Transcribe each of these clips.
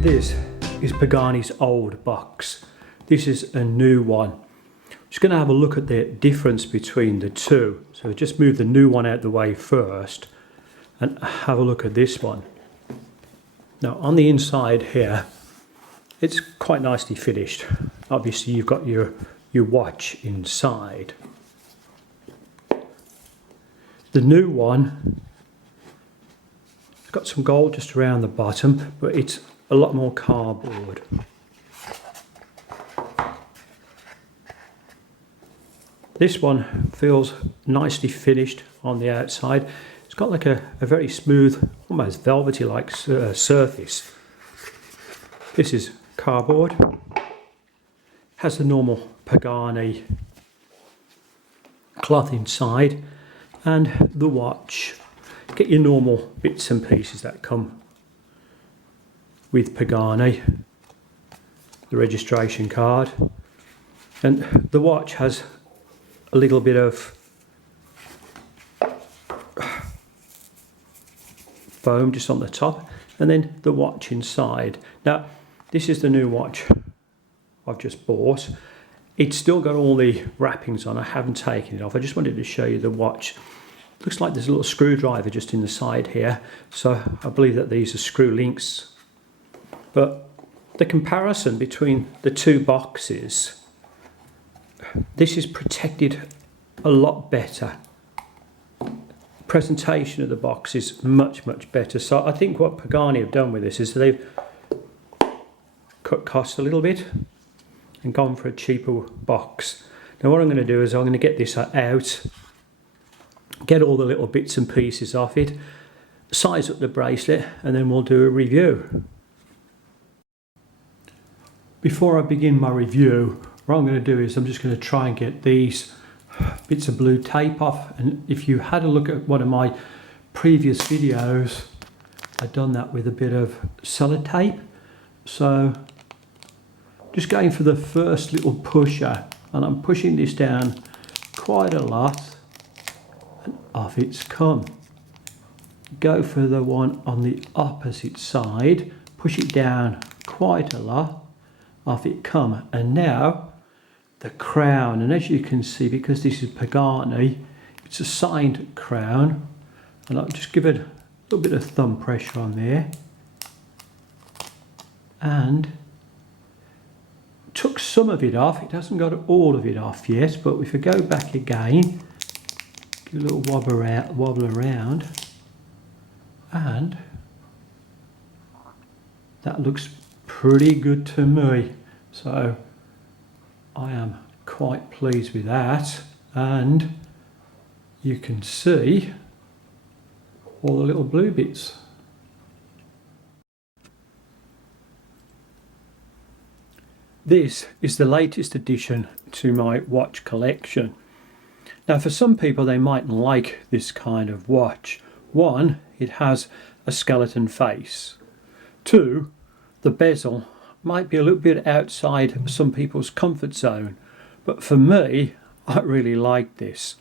This is Pagani's old box. This is a new one. Just going to have a look at the difference between the two. So just move the new one out the way first and have a look at this one. Now on the inside here, it's quite nicely finished. Obviously you've got your watch inside. The new one, it's got some gold just around the bottom, but it's a lot more cardboard. This one feels nicely finished on the outside. It's got like a very smooth, almost velvety like surface. This is cardboard. Has the normal Pagani cloth inside, and the watch. Get your normal bits and pieces that come with Pagani, the registration card, and the watch has a little bit of foam just on the top, and then the watch inside. Now this is the new watch I've just bought. It's still got all the wrappings on. I haven't taken it off. I just wanted to show you the watch. Looks like there's a little screwdriver just in the side here, so I believe that these are screw links. But the comparison between the two boxes, this is protected a lot better. Presentation of the box is much better. So I think what Pagani have done with this is they've cut costs a little bit and gone for a cheaper box. Now what I'm going to do is I'm going to get this out, get all the little bits and pieces off it, size up the bracelet, and then we'll do a review. Before I begin my review, what I'm going to do is I'm just going to try and get these bits of blue tape off. And if you had a look at one of my previous videos, I've done that with a bit of sellotape. So just going for the first little pusher, and I'm pushing this down quite a lot, and off it's come. Go for the one on the opposite side, push it down quite a lot, off it come. And now the crown, and as you can see, because this is Pagani, it's a signed crown, and I'll just give it a little bit of thumb pressure on there, and took some of it off. It hasn't got all of it off yet, but if I go back again, give a little wobble around, and that looks pretty good to me. So I am quite pleased with that, and you can see all the little blue bits. This is the latest addition to my watch collection. Now for some people they might like this kind of watch. One, it has a skeleton face. Two, the bezel might be a little bit outside some people's comfort zone, but for me, I really like this.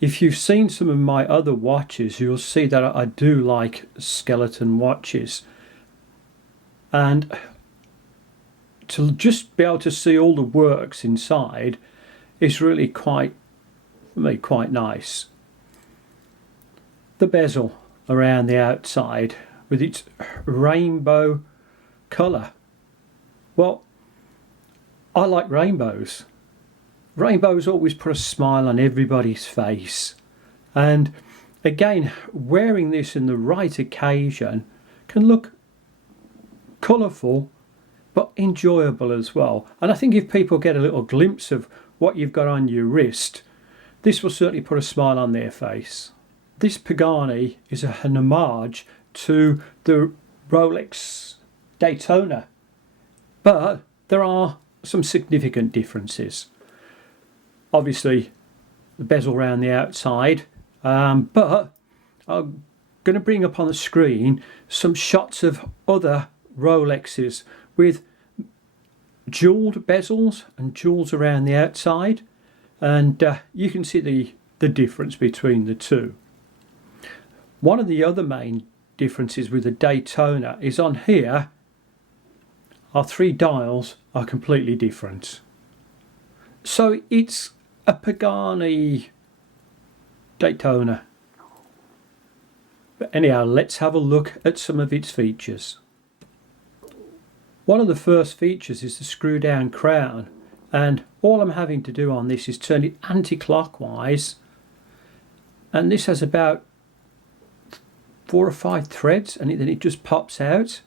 If you've seen some of my other watches, you'll see that I do like skeleton watches, and to just be able to see all the works inside is really quite nice. The bezel around the outside with its rainbow colour. Well, I like rainbows. Rainbows always put a smile on everybody's face. And again, wearing this in the right occasion can look colourful but enjoyable as well. And I think if people get a little glimpse of what you've got on your wrist, this will certainly put a smile on their face. This Pagani is an homage to the Rolex Daytona, but there are some significant differences. Obviously the bezel around the outside, but I'm going to bring up on the screen some shots of other Rolexes with jeweled bezels and jewels around the outside, and you can see the difference between the two. One of the other main differences with the Daytona is on here our three dials are completely different. So it's a Pagani Daytona. But anyhow, let's have a look at some of its features. One of the first features is the screw down crown, and all I'm having to do on this is turn it anti-clockwise, and this has about 4 or 5 threads, and then it just pops out.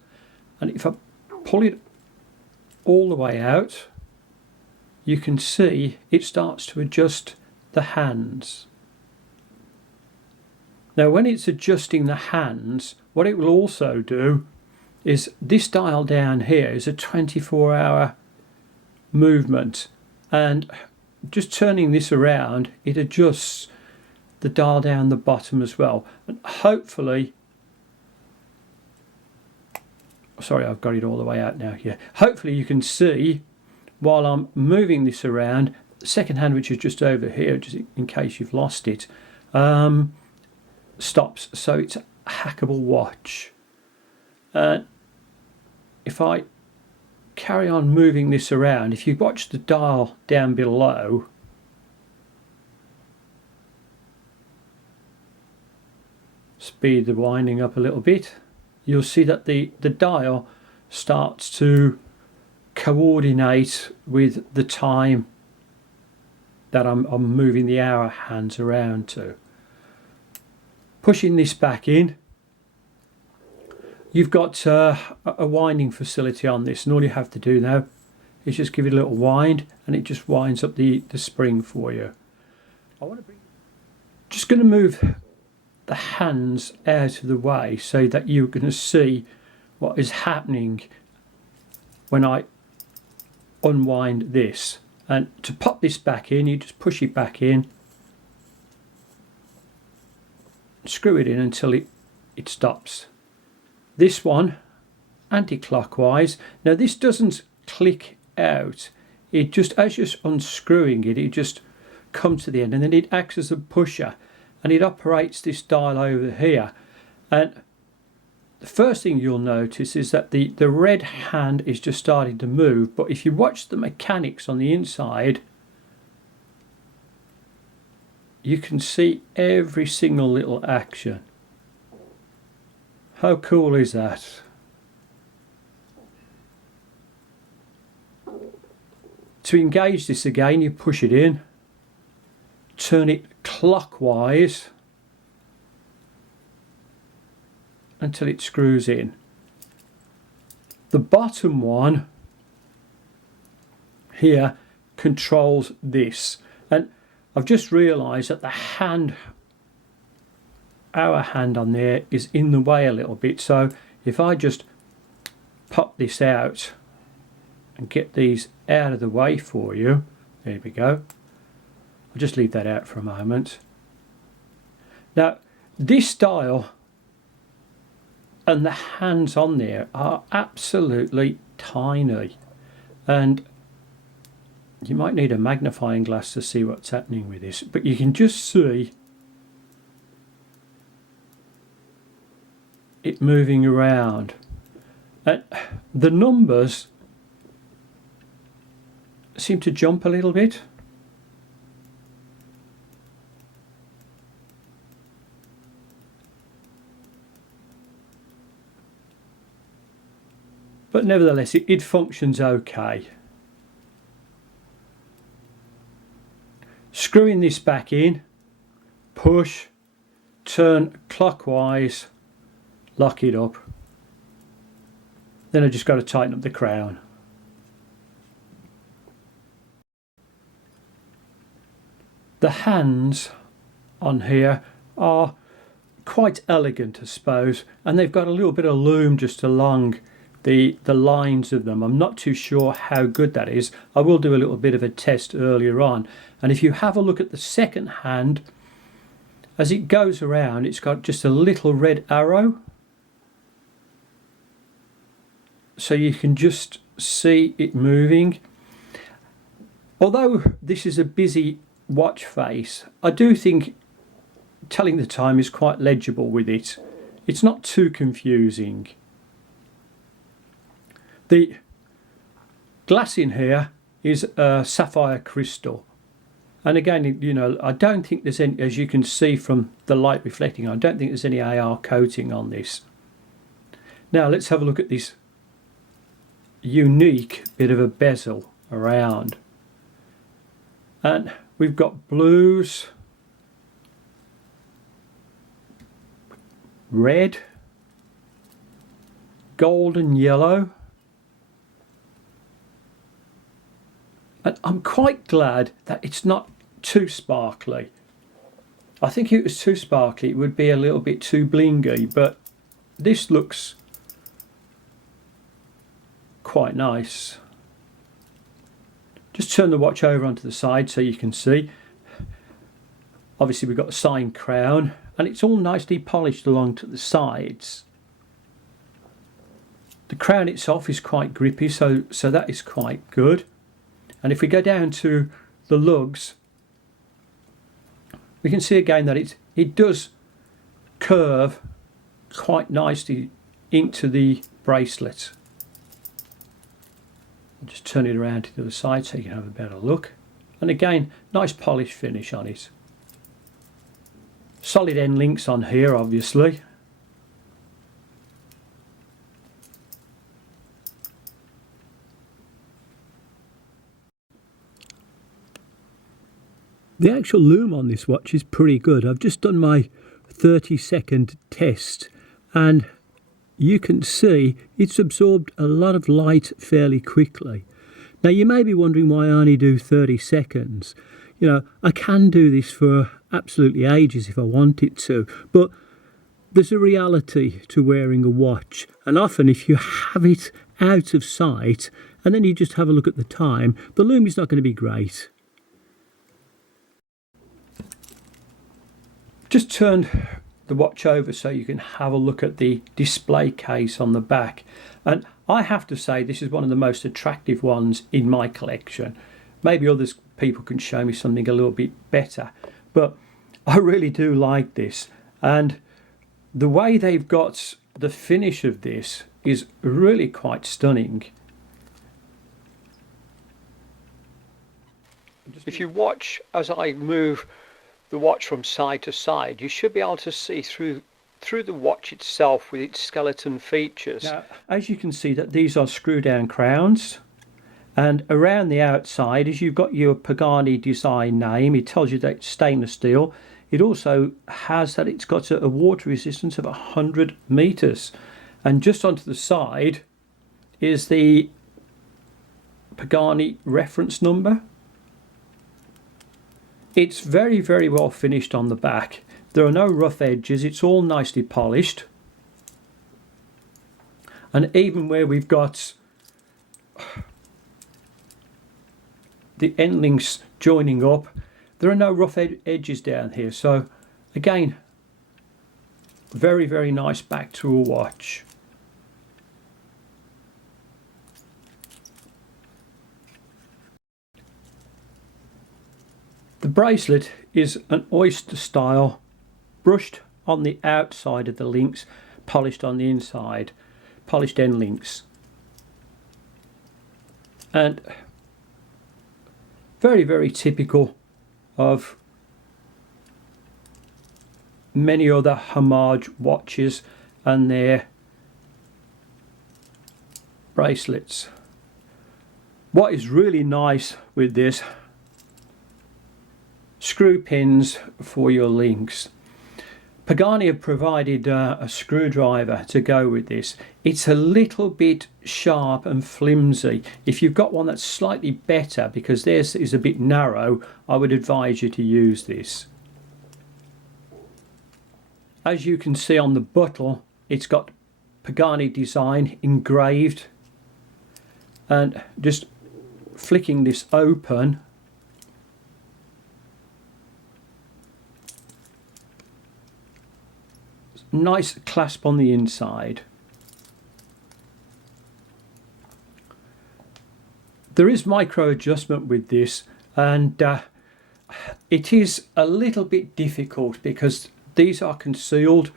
And if I pull it all the way out, you can see it starts to adjust the hands. Now when it's adjusting the hands, what it will also do is this dial down here is a 24-hour movement, and just turning this around, it adjusts the dial down the bottom as well. And hopefully, sorry, I've got it all the way out now here. Hopefully you can see while I'm moving this around, the second hand, which is just over here, just in case you've lost it, stops. So it's a hackable watch. If I carry on moving this around, if you watch the dial down below, speed the winding up a little bit, you'll see that the dial starts to coordinate with the time that I'm moving the hour hands around to. Pushing this back in, you've got a winding facility on this, and all you have to do now is just give it a little wind, and it just winds up the spring for you. Just going to move the hands out of the way so that you're going to see what is happening when I unwind this. And to pop this back in, you just push it back in, screw it in until it stops. This one anti-clockwise. Now this doesn't click out, it just, as you're unscrewing it, it just comes to the end, and then it acts as a pusher, and it operates this dial over here. And the first thing you'll notice is that the red hand is just starting to move, but if you watch the mechanics on the inside, you can see every single little action. How cool is that? To engage this again, you push it in, turn it clockwise until it screws in. The bottom one here controls this, and I've just realised that the hand, our hand on there, is in the way a little bit, so if I just pop this out and get these out of the way for you, there we go. I'll just leave that out for a moment. Now this dial and the hands on there are absolutely tiny, and you might need a magnifying glass to see what's happening with this, but you can just see it moving around, and the numbers seem to jump a little bit. But nevertheless, it functions okay. Screwing this back in, push, turn clockwise, lock it up. Then I just got to tighten up the crown. The hands on here are quite elegant, I suppose, and they've got a little bit of lume just along the lines of them. I'm not too sure how good that is. I will do a little bit of a test earlier on, and if you have a look at the second hand, as it goes around, it's got just a little red arrow, so you can just see it moving. Although this is a busy watch face, I do think telling the time is quite legible with it. It's not too confusing. The glass in here is a sapphire crystal. And again, you know, I don't think there's any, as you can see from the light reflecting, I don't think there's any AR coating on this. Now let's have a look at this unique bit of a bezel around. And we've got blues, red, gold and yellow. And I'm quite glad that it's not too sparkly. I think if it was too sparkly it would be a little bit too blingy, but this looks quite nice. Just turn the watch over onto the side so you can see. Obviously we've got the sign crown and it's all nicely polished along to the sides. The crown itself is quite grippy, so that is quite good. And if we go down to the lugs, we can see again that it does curve quite nicely into the bracelet. I'll just turn it around to the other side so you can have a better look. And again, nice polished finish on it. Solid end links on here, obviously. The actual lume on this watch is pretty good. I've just done my 30-second test and you can see it's absorbed a lot of light fairly quickly. Now you may be wondering why I only do 30 seconds. You know, I can do this for absolutely ages if I wanted to, but there's a reality to wearing a watch, and often if you have it out of sight and then you just have a look at the time, the lume is not going to be great. Just turn the watch over so you can have a look at the display case on the back, and I have to say this is one of the most attractive ones in my collection. Maybe others people can show me something a little bit better, but I really do like this, and the way they've got the finish of this is really quite stunning. If you watch as I move the watch from side to side, you should be able to see through the watch itself with its skeleton features. Now, as you can see that these are screw down crowns, and around the outside, as you've got your Pagani design name, it tells you that it's stainless steel. It also has that it's got a water resistance of 100 meters, and just onto the side is the Pagani reference number. It's very, very well finished on the back. There are no rough edges, it's all nicely polished. And even where we've got the end links joining up, there are no rough edges down here. So again, very, very nice back to a watch. The bracelet is an oyster style, brushed on the outside of the links, polished on the inside, polished end links. And very, very typical of many other homage watches and their bracelets. What is really nice with this, screw pins for your links. Pagani have provided a screwdriver to go with this. It's a little bit sharp and flimsy. If you've got one that's slightly better, because theirs is a bit narrow, I would advise you to use this. As you can see on the buckle, it's got Pagani design engraved, and just flicking this open, nice clasp on the inside. There is micro adjustment with this, and it is a little bit difficult because these are concealed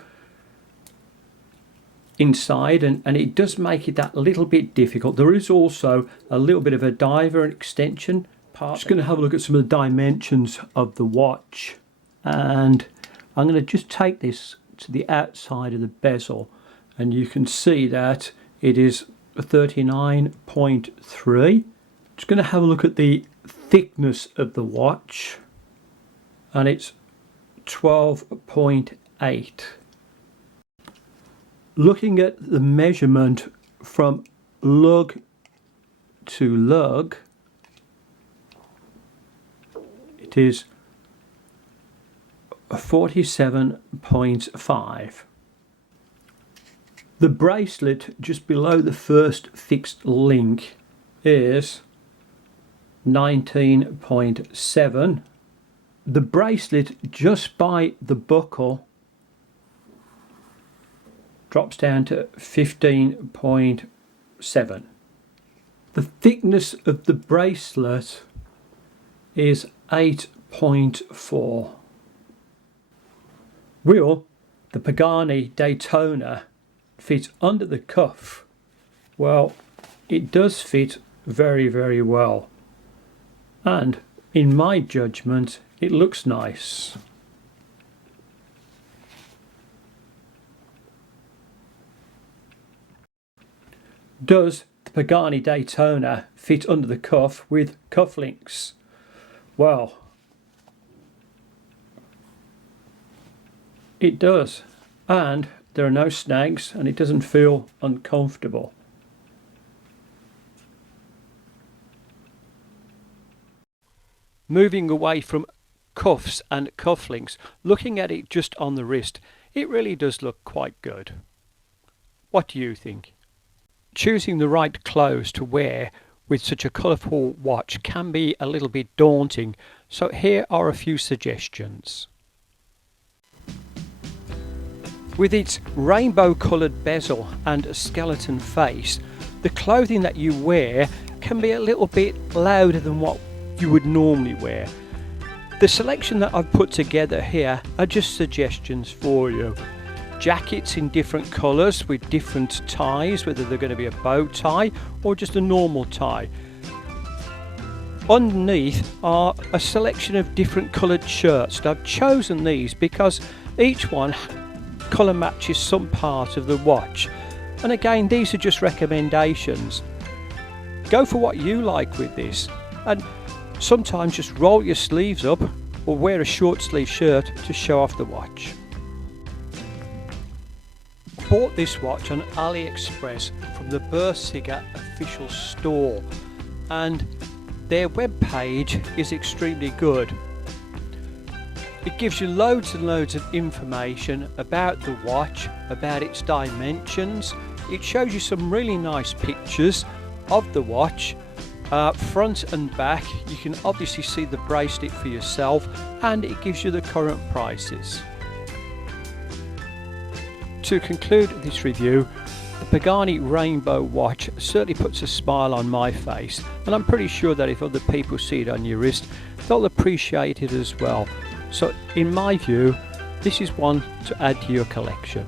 inside, and it does make it that little bit difficult. There is also a little bit of a diver extension part. Just going to have a look at some of the dimensions of the watch, and I'm going to just take this to the outside of the bezel, and you can see that it is 39.3. Just going to have a look at the thickness of the watch, and it's 12.8. Looking at the measurement from lug to lug, it is 47.5. The bracelet just below the first fixed link is 19.7. The bracelet just by the buckle drops down to 15.7. The thickness of the bracelet is 8.4. Will the Pagani Daytona fit under the cuff? Well, it does fit very, very well, and in my judgment it looks nice. Does the Pagani Daytona fit under the cuff with cufflinks? Well, it does, and there are no snags, and it doesn't feel uncomfortable. Moving away from cuffs and cufflinks, looking at it just on the wrist, it really does look quite good. What do you think? Choosing the right clothes to wear with such a colourful watch can be a little bit daunting, so here are a few suggestions. With its rainbow coloured bezel and skeleton face, the clothing that you wear can be a little bit louder than what you would normally wear. The selection that I've put together here are just suggestions for you. Jackets in different colours with different ties, whether they're going to be a bow tie or just a normal tie. Underneath are a selection of different coloured shirts, and I've chosen these because each one colour matches some part of the watch, and again, these are just recommendations. Go for what you like with this, and sometimes just roll your sleeves up or wear a short sleeve shirt to show off the watch. Bought this watch on AliExpress from the Bersiger official store, and their web page is extremely good. It gives you loads and loads of information about the watch, about its dimensions. It shows you some really nice pictures of the watch, front and back. You can obviously see the bracelet for yourself, and it gives you the current prices. To conclude this review, the Pagani Rainbow watch certainly puts a smile on my face, and I'm pretty sure that if other people see it on your wrist, they'll appreciate it as well. So in my view, this is one to add to your collection.